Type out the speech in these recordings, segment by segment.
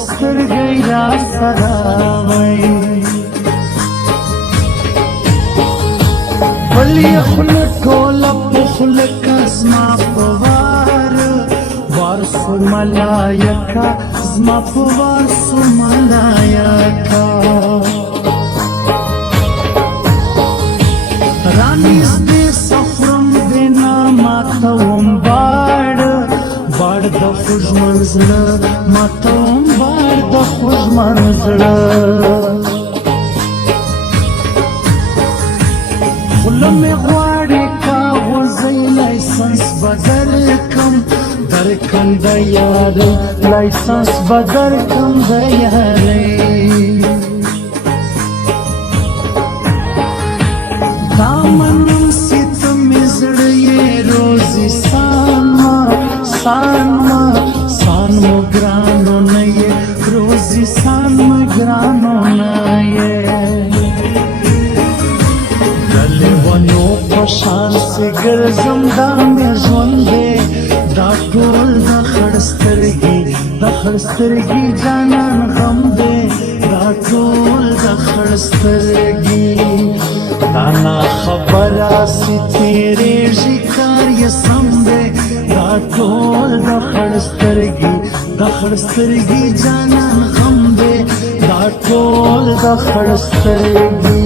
خسترګي را سره وای ولی خل ټول په خل کزما پوار وارسو ملایکا زما پوار سو ملایکا رانیز دې سفرم دینا ماتوم باړ باړ د خوږ منزړه ماتوم باړ د خوږ منزړه خوله مې غواړي کاغذي لایسنس بدل کم درکم د یارۍ لایسنس بدل کم د یارۍ دامنم ستم زړه یې روزي سانما سانما سانمو ګرانو نه یې روزي سانما ګرانو نه یې دلونو په شان سي ګرځم دا مې ژوند دی دا ټول د خړسترګي جانان غم دی دا ټول د خړسترګي دانا خبره سی تیریږي کار یې سم دی دا ټول د خړسترګي جانان غم دی دا ټول د خړسترګي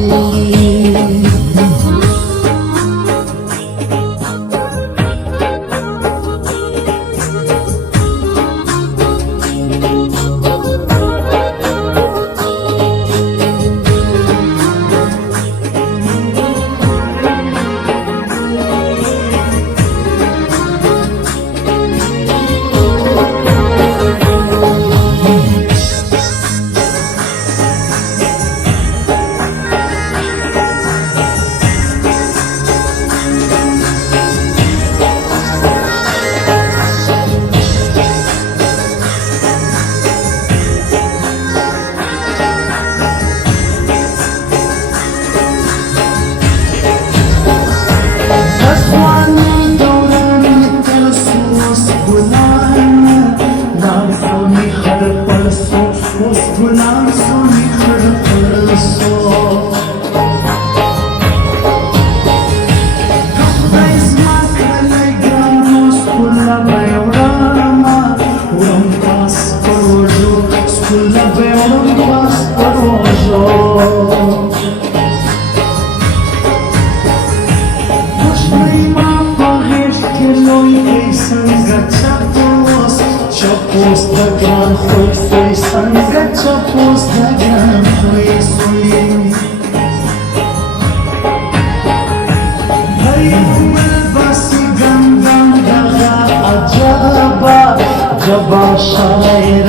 जबा शायर